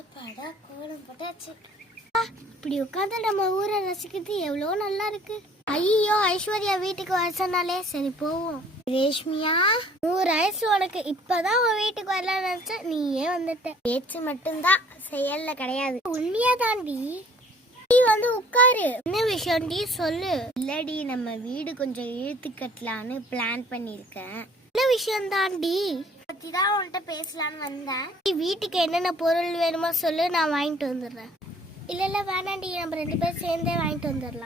அப்பாடா கோலம் போட்டாச்சு. இப்படி உட்காந்து நம்ம ஊரை ரசிக்கிறது எவ்வளோ நல்லா இருக்கு. ஐயோ ஐஸ்வர்யா வீட்டுக்கு வர சொன்னாலே சரி போவோம். ரேஷ்மியா 100 வயசு உனக்கு, இப்பதான் உன் வீட்டுக்கு வரலான்னு நினைச்ச, நீயே வந்துட்ட. பேச்சு மட்டும்தான், செயல்ல கிடையாது. உண்மையா தாண்டி. நீ வந்து உட்காரு. என்ன விஷயம்டி சொல்லு. இல்லடி நம்ம வீடு கொஞ்சம் இழுத்து கட்டலான்னு பிளான் பண்ணிருக்கேன். என்ன விஷயம் தாண்டி பத்தி தான் உன்கிட்ட பேசலான்னு வந்தேன். நீ வீட்டுக்கு என்னென்ன பொருள் வேணுமோ சொல்லு, நான் வாங்கிட்டு வந்துடுறேன். இல்ல வேணாண்டி, நம்ம 2 பேரும் சேர்ந்தே வாங்கிட்டு வந்துடலாம்.